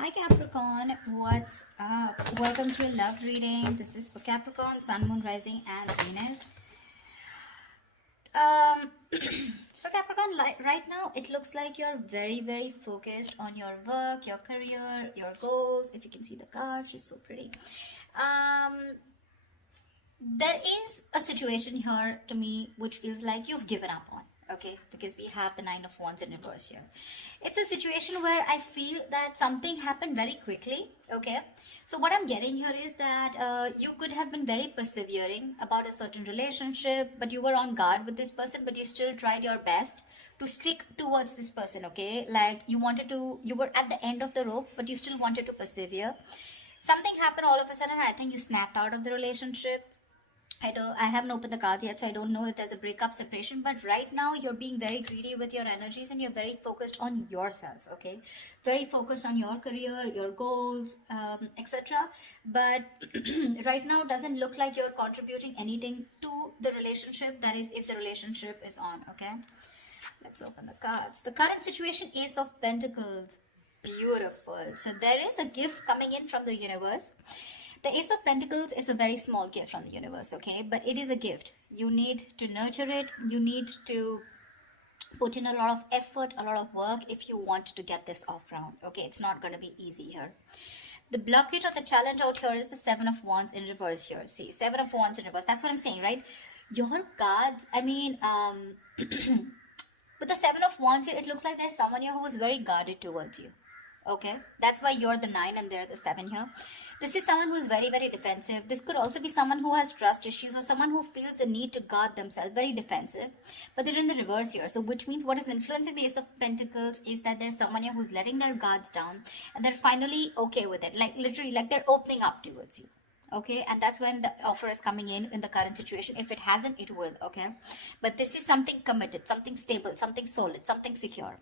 Hi Capricorn, what's up? Welcome to your love reading. This is for Capricorn, Sun, Moon, Rising, and Venus. Um, so Capricorn, right now, it looks like you're very focused on your work, your career, your goals. If you can see the card, she's so pretty. Um, there is a situation here to me which feels like you've given up on. Okay, because we have the Nine of Wands in reverse here. It's a situation where I feel that something happened very quickly. Okay, so what I'm getting here is that you could have been very persevering about a certain relationship, but you were on guard with this person, but you still tried your best to stick towards this person. Okay, like you were at the end of the rope, but you still wanted to persevere. Something happened all of a sudden. I think you snapped out of the relationship. I haven't opened the cards yet, so I don't know if there's a breakup, separation, but right now you're being very greedy with your energies and you're very focused on yourself, okay? Very focused on your career, your goals, etc. But right now doesn't look like you're contributing anything to the relationship, that is if the relationship is on, okay? Let's open the cards. The current situation, Ace of Pentacles. Beautiful. So there is a gift coming in from the universe. The Ace of Pentacles is a very small gift from the universe, okay? But it is a gift. You need to nurture it. You need to put in a lot of effort, a lot of work if you want to get this off round, okay? It's not going to be easy here. The blockage or the challenge out here is the Seven of Wands in reverse here. See, Seven of Wands in reverse. That's what I'm saying, right? Your cards, I mean, with the Seven of Wands here, it looks like there's someone here who is very guarded towards you. Okay, that's why you're the 9 and they're the 7 here. This is someone who is very defensive. This could also be someone who has trust issues or someone who feels the need to guard themselves, very defensive, but they're in the reverse here. So which means what is influencing the Ace of Pentacles is that there's someone here who's letting their guards down and they're finally okay with it, like literally like they're opening up towards you. Okay, and that's when the offer is coming in the current situation. If it hasn't, it will. Okay, but this is something committed, something stable, something solid, something secure.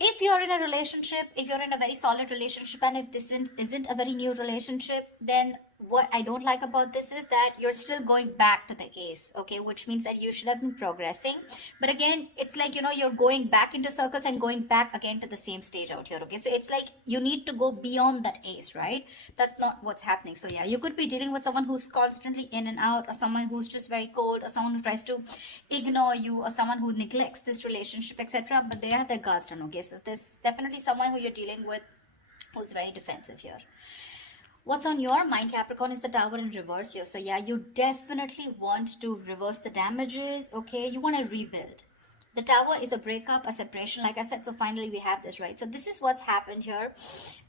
If you're in a relationship, if you're in a very solid relationship, and if this isn't a very new relationship, then what I don't like about this is that you're still going back to the ace, okay, which means that you should have been progressing. But again, it's like, you know, you're going back into circles and going back again to the same stage out here, okay? So it's like you need to go beyond that ace, right? That's not what's happening. So yeah, you could be dealing with someone who's constantly in and out, or someone who's just very cold, or someone who tries to ignore you, or someone who neglects this relationship, etc. But they have their guards down, okay? So there's definitely someone who you're dealing with who's very defensive here. What's on your mind, Capricorn, is the Tower in reverse here. So yeah, you definitely want to reverse the damages, okay? You want to rebuild. The Tower is a breakup, a separation, like I said. So finally we have this, right? So this is what's happened here.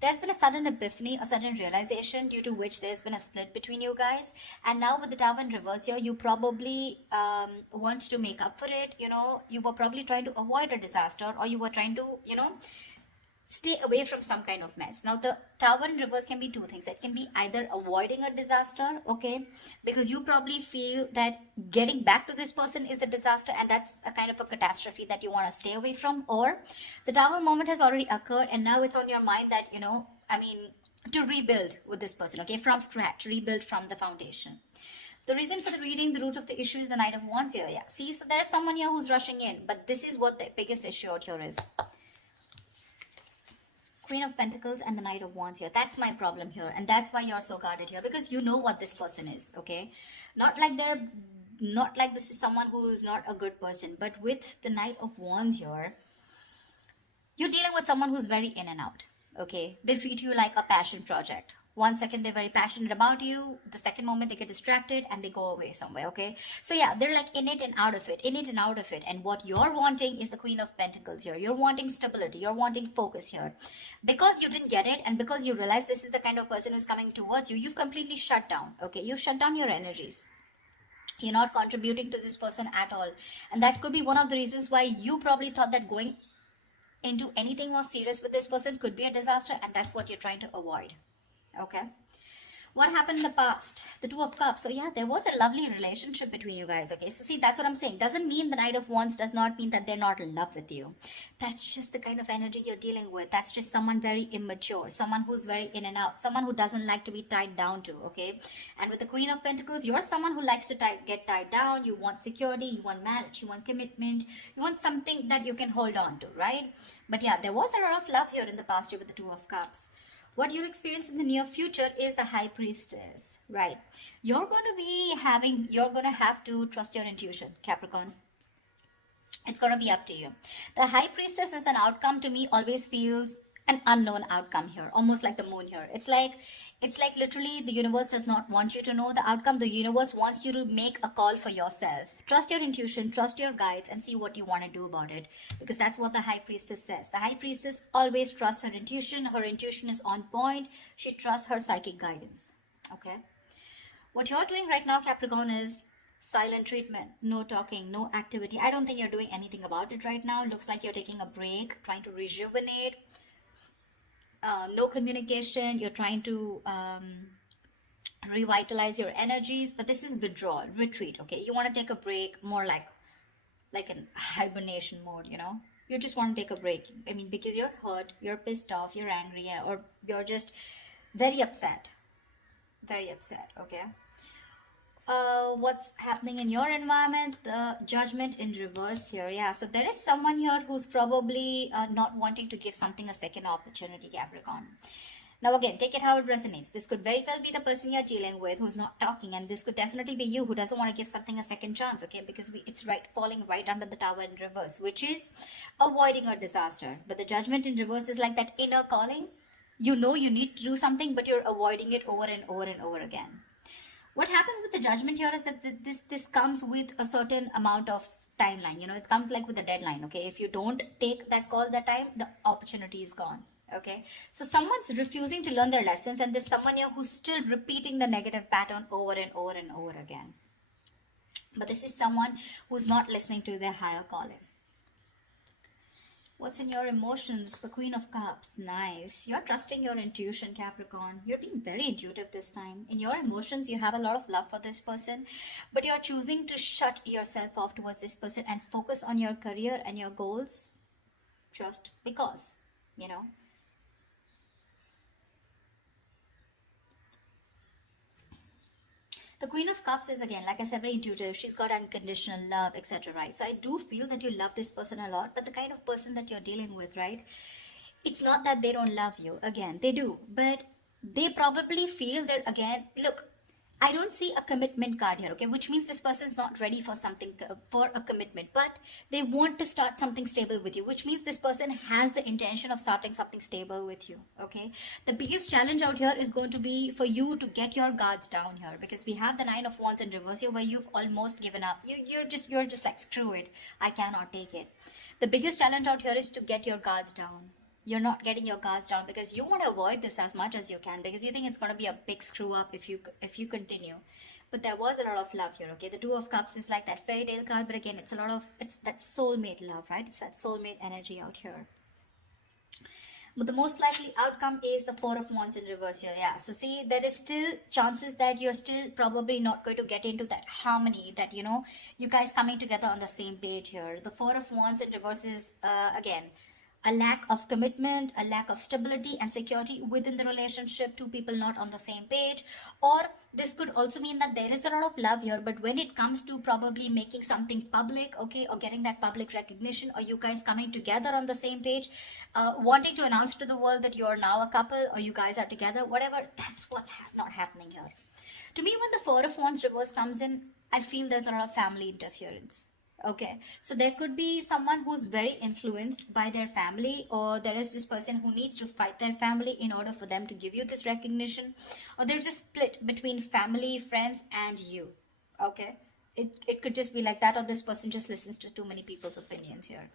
There's been a sudden epiphany, a sudden realization due to which there's been a split between you guys. And now with the Tower in reverse here, you probably want to make up for it. You know, you were probably trying to avoid a disaster, or you were trying to, you know, stay away from some kind of mess. Now the Tower in reverse can be two things. It can be either avoiding a disaster, okay, because you probably feel that getting back to this person is the disaster and that's a kind of a catastrophe that you want to stay away from, or the Tower moment has already occurred and now it's on your mind that, you know, I mean, to rebuild with this person, okay, from scratch, rebuild from the foundation. The reason for the reading, the root of the issue is the Knight of Wands here. Yeah, see, so there's someone here who's rushing in, but this is what the biggest issue out here is. Queen of Pentacles and the Knight of Wands here. That's my problem here. And that's why you're so guarded here. Because you know what this person is, okay? Not like this is someone who's not a good person. But with the Knight of Wands here, you're dealing with someone who's very in and out, okay? They treat you like a passion project. 1 second they're very passionate about you, the second moment they get distracted and they go away somewhere, okay? So yeah, they're like in it and out of it, in it and out of it. And what you're wanting is the Queen of Pentacles here. You're wanting stability, you're wanting focus here. Because you didn't get it and because you realize this is the kind of person who's coming towards you, you've completely shut down, okay? You've shut down your energies. You're not contributing to this person at all. And that could be one of the reasons why you probably thought that going into anything more serious with this person could be a disaster, and that's what you're trying to avoid. Okay, What happened in the past? The Two of Cups. So yeah, there was a lovely relationship between you guys. Okay, so see, that's what I'm saying. Doesn't mean the Knight of Wands does not mean that they're not in love with you. That's just the kind of energy you're dealing with. That's just someone very immature, someone who's very in and out, someone who doesn't like to be tied down to. Okay, and with the Queen of Pentacles, you're someone who likes to get tied down. You want security, you want marriage, you want commitment, you want something that you can hold on to, right? But yeah, there was a lot of love here in the past year with the Two of Cups. What you'll experience in the near future is the High Priestess, right? You're going to have to trust your intuition, Capricorn. It's going to be up to you. The High Priestess is an outcome, to me always feels an unknown outcome here, almost like the moon here. It's like literally the universe does not want you to know the outcome. The universe wants you to make a call for yourself. Trust your intuition, trust your guides, and see what you want to do about it, because that's what the High Priestess says. The High Priestess always trusts her intuition. Her intuition is on point. She trusts her psychic guidance. Okay, what you're doing right now, Capricorn, is silent treatment. No talking, no activity. I don't think you're doing anything about it right now. It looks like you're taking a break, trying to rejuvenate. No communication. You're trying to revitalize your energies, but this is withdrawal, retreat. Okay, you want to take a break, more like an hibernation mode, you know. You just want to take a break. I mean, because you're hurt, you're pissed off, you're angry, or you're just very upset. Okay. What's happening in your environment? The Judgment in reverse here. Yeah, so there is someone here who's probably not wanting to give something a second opportunity, Capricorn. Now again, take it how it resonates. This could very well be the person you're dealing with who's not talking, and this could definitely be you who doesn't want to give something a second chance, okay? Because it's falling right under the Tower in reverse, which is avoiding a disaster. But the Judgment in reverse is like that inner calling. You know you need to do something, but you're avoiding it over and over and over again. What happens with the Judgment here is that this comes with a certain amount of timeline. You know, it comes like with a deadline, okay? If you don't take that call that time, the opportunity is gone, okay? So someone's refusing to learn their lessons, and there's someone here who's still repeating the negative pattern over and over and over again. But this is someone who's not listening to their higher calling. What's in your emotions? The Queen of Cups. Nice. You're trusting your intuition, Capricorn. You're being very intuitive this time. In your emotions, you have a lot of love for this person, but you're choosing to shut yourself off towards this person and focus on your career and your goals just because, you know. The Queen of Cups is, again, like I said, very intuitive. She's got unconditional love, etc., right? So I do feel that you love this person a lot, but the kind of person that you're dealing with, right? It's not that they don't love you. Again, they do, but they probably feel that, again, look, I don't see a commitment card here, okay? Which means this person is not ready for something, for a commitment, but they want to start something stable with you, which means this person has the intention of starting something stable with you, okay? The biggest challenge out here is going to be for you to get your guards down here, because we have the Nine of Wands in reverse here, where you've almost given up. You're just like, screw it, I cannot take it. The biggest challenge out here is to get your guards down. You're not getting your guards down because you want to avoid this as much as you can, because you think it's going to be a big screw up if you continue. But there was a lot of love here, okay? The Two of Cups is like that fairy tale card, but again, it's that soulmate love, right? It's that soulmate energy out here. But the most likely outcome is the Four of Wands in reverse here. Yeah, so see, there is still chances that you're still probably not going to get into that harmony, that, you know, you guys coming together on the same page here. The Four of Wands in reverse is, again, a lack of commitment, a lack of stability and security within the relationship, two people not on the same page. Or this could also mean that there is a lot of love here, but when it comes to probably making something public, okay, or getting that public recognition, or you guys coming together on the same page, wanting to announce to the world that you're now a couple, or you guys are together, whatever, that's what's not happening here. To me, when the Four of Wands reverse comes in, I feel there's a lot of family interference. Okay, so there could be someone who's very influenced by their family, or there is this person who needs to fight their family in order for them to give you this recognition, or there's a split between family, friends, and you. Okay, it could just be like that, or this person just listens to too many people's opinions here.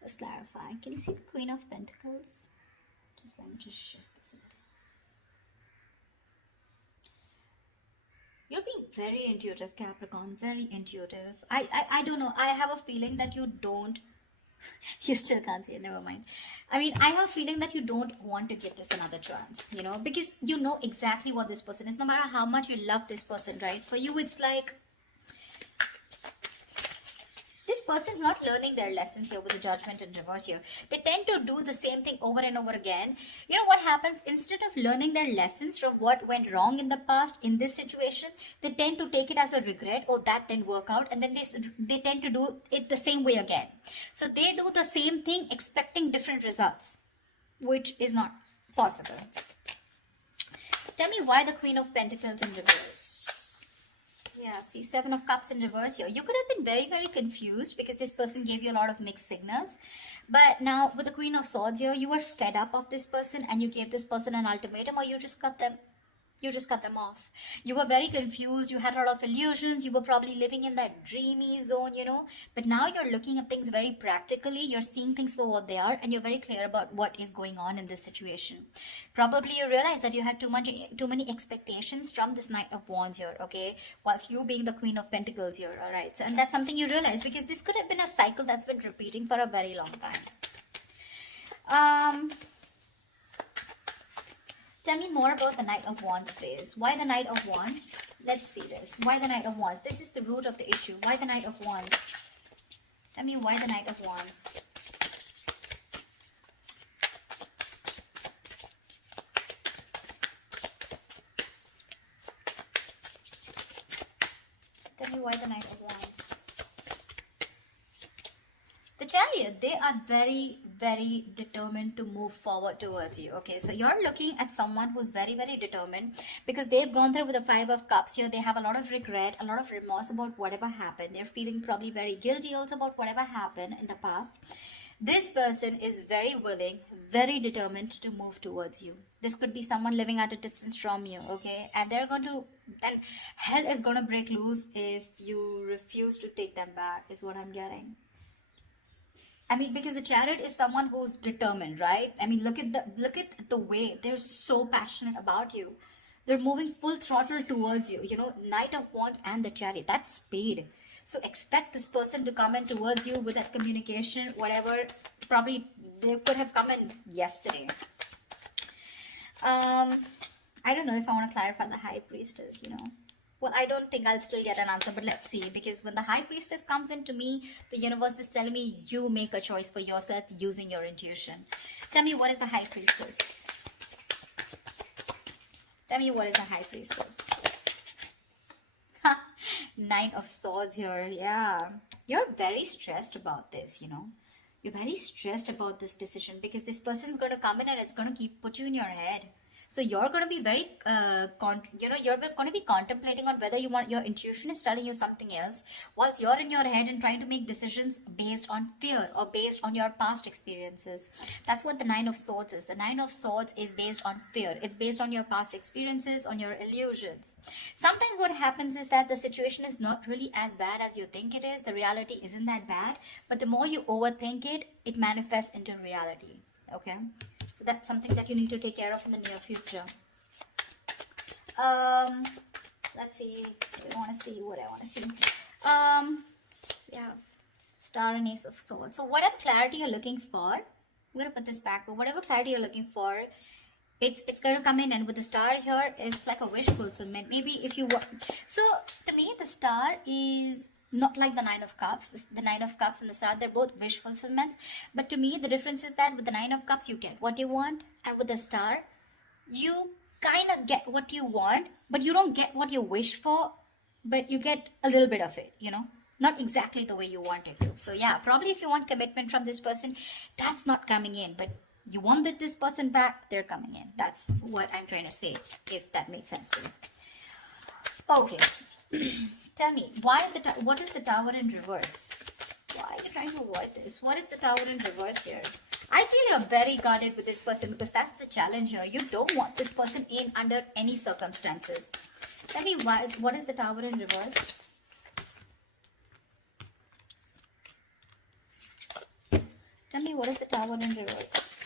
Let's clarify. Can you see the Queen of Pentacles? Let me just shift this a bit. You're being very intuitive, Capricorn, very intuitive. I don't know. I have a feeling that you don't You still can't see it, never mind. I mean, I have a feeling that you don't want to give this another chance, because you know exactly what this person is. No matter how much you love this person, right? For you, it's like this person's not learning their lessons here with the judgment in reverse here. They tend to do the same thing over and over again. You know what happens? Instead of learning their lessons from what went wrong in the past in this situation, they tend to take it as a regret. Oh, that didn't work out. And then they tend to do it the same way again. So they do the same thing expecting different results, which is not possible. Tell me why the Queen of Pentacles in reverse. Yeah, see, Seven of Cups in reverse here. You could have been very, very confused because this person gave you a lot of mixed signals. But now with the Queen of Swords here, you were fed up of this person and you gave this person an ultimatum, or you just cut them off. You were very confused. You had a lot of illusions. You were probably living in that dreamy zone, But now you're looking at things very practically. You're seeing things for what they are, and you're very clear about what is going on in this situation. Probably you realize that you had too many expectations from this Knight of Wands here, okay? Whilst you being the Queen of Pentacles here, all right? So, and that's something you realize because this could have been a cycle that's been repeating for a very long time. Tell me more about the Knight of Wands, please. Why the Knight of Wands? Let's see this. Why the Knight of Wands? This is the root of the issue. Why the Knight of Wands? Tell me why the Knight of Wands. Tell me why the Knight of Wands. The Chariot, they are very, very determined to move forward towards you. Okay, so you're looking at someone who's very, very determined because they've gone through with the Five of Cups here. They have a lot of regret, a lot of remorse about whatever happened. They're feeling probably very guilty also about whatever happened in the past. This person is very willing, very determined to move towards you. This could be someone living at a distance from you, okay? And hell is going to break loose if you refuse to take them back, is what I'm getting. I mean, because the Chariot is someone who's determined, right? I mean, look at the way they're so passionate about you. They're moving full throttle towards you. Knight of Wands and the Chariot, that's speed. So expect this person to come in towards you with that communication, whatever. Probably they could have come in yesterday. I don't know if I want to clarify the High Priestess, Well, I don't think I'll still get an answer, but let's see. Because when the High Priestess comes into me, the universe is telling me you make a choice for yourself using your intuition. Tell me, what is the High Priestess? Tell me, what is the High Priestess? Knight of Swords here. Yeah. You're very stressed about this, You're very stressed about this decision because this person's going to come in and it's going to put you in your head. So you're going to be very, you're going to be contemplating on whether your intuition is telling you something else, whilst you're in your head and trying to make decisions based on fear or based on your past experiences. That's what the Nine of Swords is. The Nine of Swords is based on fear. It's based on your past experiences, on your illusions. Sometimes what happens is that the situation is not really as bad as you think it is. The reality isn't that bad, but the more you overthink it, it manifests into reality. Okay? So that's something that you need to take care of in the near future. Let's see. What I want to see. Yeah. Star and Ace of Swords. So whatever clarity you're looking for, I'm going to put this back, but whatever clarity you're looking for, it's going to come in, and with the star here, it's like a wish fulfillment. Maybe if you want. So to me, the star is not like the Nine of Cups. The Nine of Cups and the Star, they're both wish fulfillments. But to me, the difference is that with the Nine of Cups, you get what you want. And with the Star, you kind of get what you want, but you don't get what you wish for, but you get a little bit of it, Not exactly the way you want it to. So yeah, probably if you want commitment from this person, that's not coming in. But you want this person back, they're coming in. That's what I'm trying to say, if that makes sense to you. Okay. Tell me, what is the Tower in reverse? Why are you trying to avoid this? What is the Tower in reverse here? I feel you're very guarded with this person because that's the challenge here. You don't want this person in under any circumstances. Tell me, what is the Tower in reverse? Tell me, what is the Tower in reverse?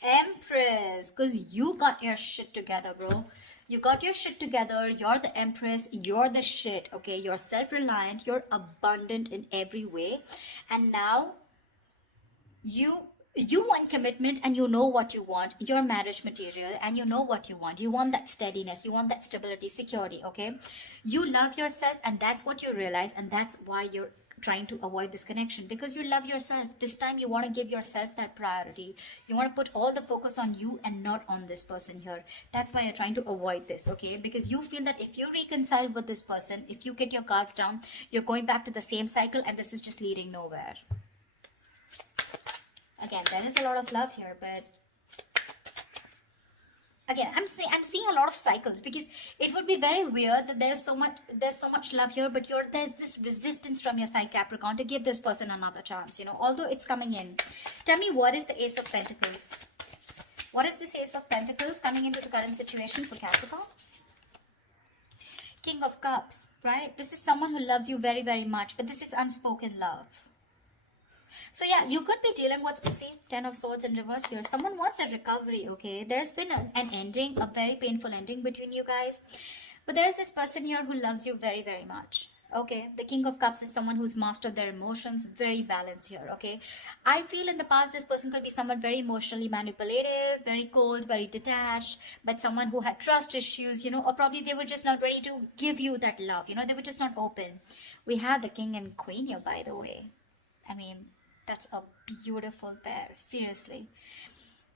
Empress, because you got your shit together, bro. You got your shit together. You're the Empress. You're the shit, okay? You're self-reliant. You're abundant in every way. And now, You want commitment, and you know what you want. You're marriage material, and you know what you want. You want that steadiness, you want that stability, security. Okay, you love yourself, and that's what you realize, and that's why you're trying to avoid this connection, because you love yourself. This time you want to give yourself that priority. You want to put all the focus on you and not on this person here. That's why you're trying to avoid this. Okay, because you feel that if you reconcile with this person, if you get your cards down, you're going back to the same cycle, and this is just leading nowhere. Again, there is a lot of love here, but again, I'm seeing a lot of cycles, because it would be very weird that there's so much love here, but there's this resistance from your side, Capricorn, to give this person another chance, you know, although it's coming in. Tell me, what is the Ace of Pentacles? What is this Ace of Pentacles coming into the current situation for Capricorn? King of Cups, right? This is someone who loves you very, very much, but this is unspoken love. So yeah, you could be dealing with, see, Ten of Swords in reverse here. Someone wants a recovery, okay? There's been an ending, a very painful ending between you guys. But there's this person here who loves you very, very much. Okay, the King of Cups is someone who's mastered their emotions, very balanced here, okay? I feel in the past this person could be someone very emotionally manipulative, very cold, very detached, but someone who had trust issues, you know, or probably they were just not ready to give you that love, you know, they were just not open. We have the King and Queen here, by the way. I mean, that's a beautiful pair, seriously.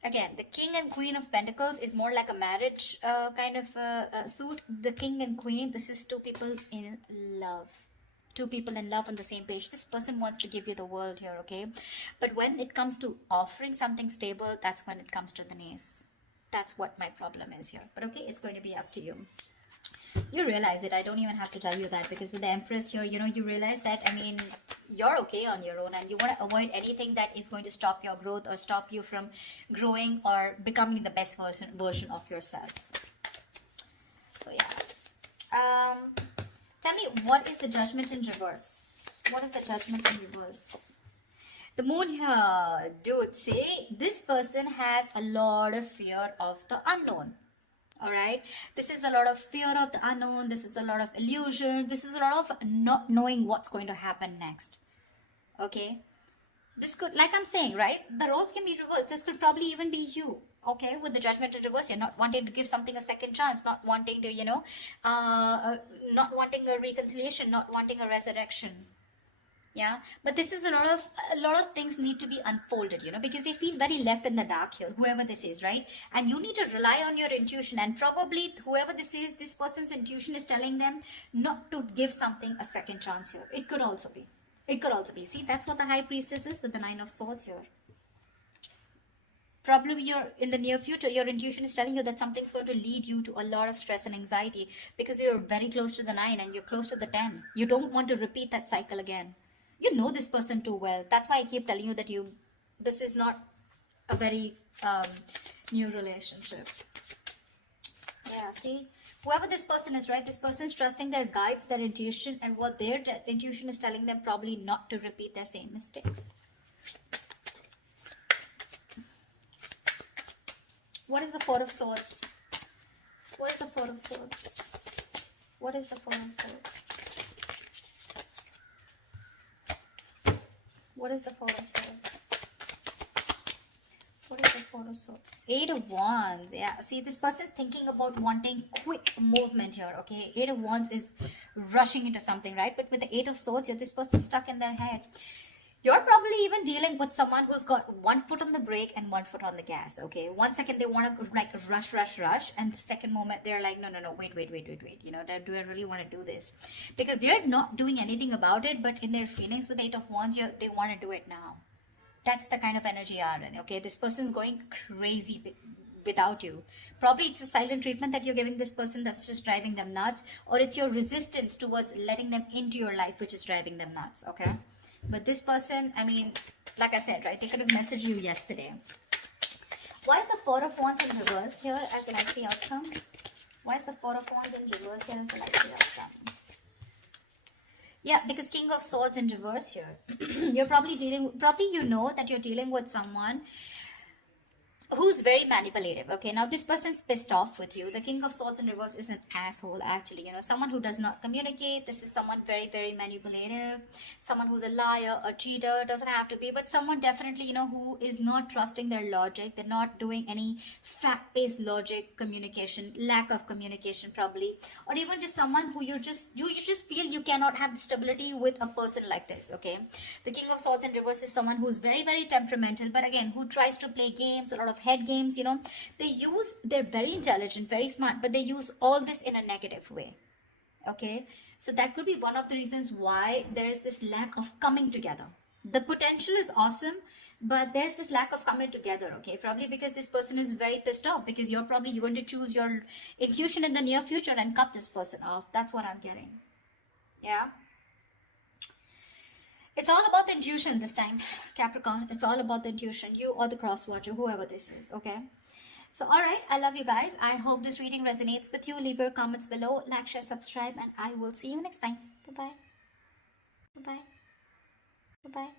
Again, the King and Queen of Pentacles is more like a marriage kind of suit. The King and Queen, this is two people in love. Two people in love on the same page. This person wants to give you the world here, okay? But when it comes to offering something stable, that's when it comes to the knees. That's what my problem is here. But okay, it's going to be up to you. You realize it. I don't even have to tell you that, because with the Empress here, you know, you realize that, I mean, you're okay on your own, and you want to avoid anything that is going to stop your growth or stop you from growing or becoming the best version of yourself. So yeah. Tell me, what is the Judgment in reverse? What is the Judgment in reverse? The Moon here, dude, see, this person has a lot of fear of the unknown. All right, this is a lot of fear of the unknown. This is a lot of illusions. This is a lot of not knowing what's going to happen next. Okay, this could, like I'm saying, right, the roles can be reversed. This could probably even be you. Okay, with the Judgment in reverse, you're not wanting to give something a second chance, not wanting to, you know, not wanting a reconciliation, not wanting a resurrection. Yeah, but this is a lot of things need to be unfolded, you know, because they feel very left in the dark here, whoever this is, right? And you need to rely on your intuition, and probably whoever this is, this person's intuition is telling them not to give something a second chance here. It could also be. See, that's what the High Priestess is with the Nine of Swords here. Probably you're in the near future, your intuition is telling you that something's going to lead you to a lot of stress and anxiety, because you're very close to the 9 and you're close to the 10. You don't want to repeat that cycle again. You know this person too well. That's why I keep telling you that this is not a very new relationship. Yeah, see, whoever this person is, right, this person is trusting their guides, their intuition, and what their intuition is telling them, probably not to repeat their same mistakes. What is the Four of Swords? What is the Four of Swords? What is the Four of Swords? What is the Four of Swords? What is the Four of Swords? Eight of Wands. Yeah, see, this person is thinking about wanting quick movement here, okay? Eight of Wands is rushing into something, right? But with the Eight of Swords here, this person's stuck in their head. You're probably even dealing with someone who's got one foot on the brake and one foot on the gas, okay? 1 second they want to like rush, and the second moment they're like, no, wait. You know, do I really want to do this? Because they're not doing anything about it, but in their feelings with Eight of Wands, they want to do it now. That's the kind of energy you are in, okay? This person's going crazy without you. Probably it's a silent treatment that you're giving this person that's just driving them nuts, or it's your resistance towards letting them into your life which is driving them nuts, okay? But this person, I mean, like I said, right, they could have messaged you yesterday. Why is the Four of Wands in reverse here as a likely outcome? Why is the Four of Wands in reverse here as a likely outcome? Yeah, because King of Swords in reverse here. You're probably you know that you're dealing with someone who's very manipulative. Okay, now this person's pissed off with you. The King of Swords in reverse is an asshole, actually. You know, someone who does not communicate. This is someone very, very manipulative, someone who's a liar, a cheater. Doesn't have to be, but someone definitely, you know, who is not trusting their logic. They're not doing any fact-based logic, communication, lack of communication probably, or even just someone who you just feel you cannot have the stability with a person like this. Okay, the King of Swords in reverse is someone who's very, very temperamental, but again, who tries to play games, a lot of head games. You know, they're very intelligent, very smart, but they use all this in a negative way. Okay, so that could be one of the reasons why there is this lack of coming together. The potential is awesome, but there's this lack of coming together. Okay, probably because this person is very pissed off, because you're going to choose your intuition in the near future and cut this person off. That's what I'm getting. Yeah, it's all about the intuition this time, Capricorn. It's all about the intuition, you or the cross watcher, whoever this is. Okay, so all right, I love you guys. I hope this reading resonates with you. Leave your comments below, like, share, subscribe, and I will see you next time. Bye bye. Bye bye. Bye bye.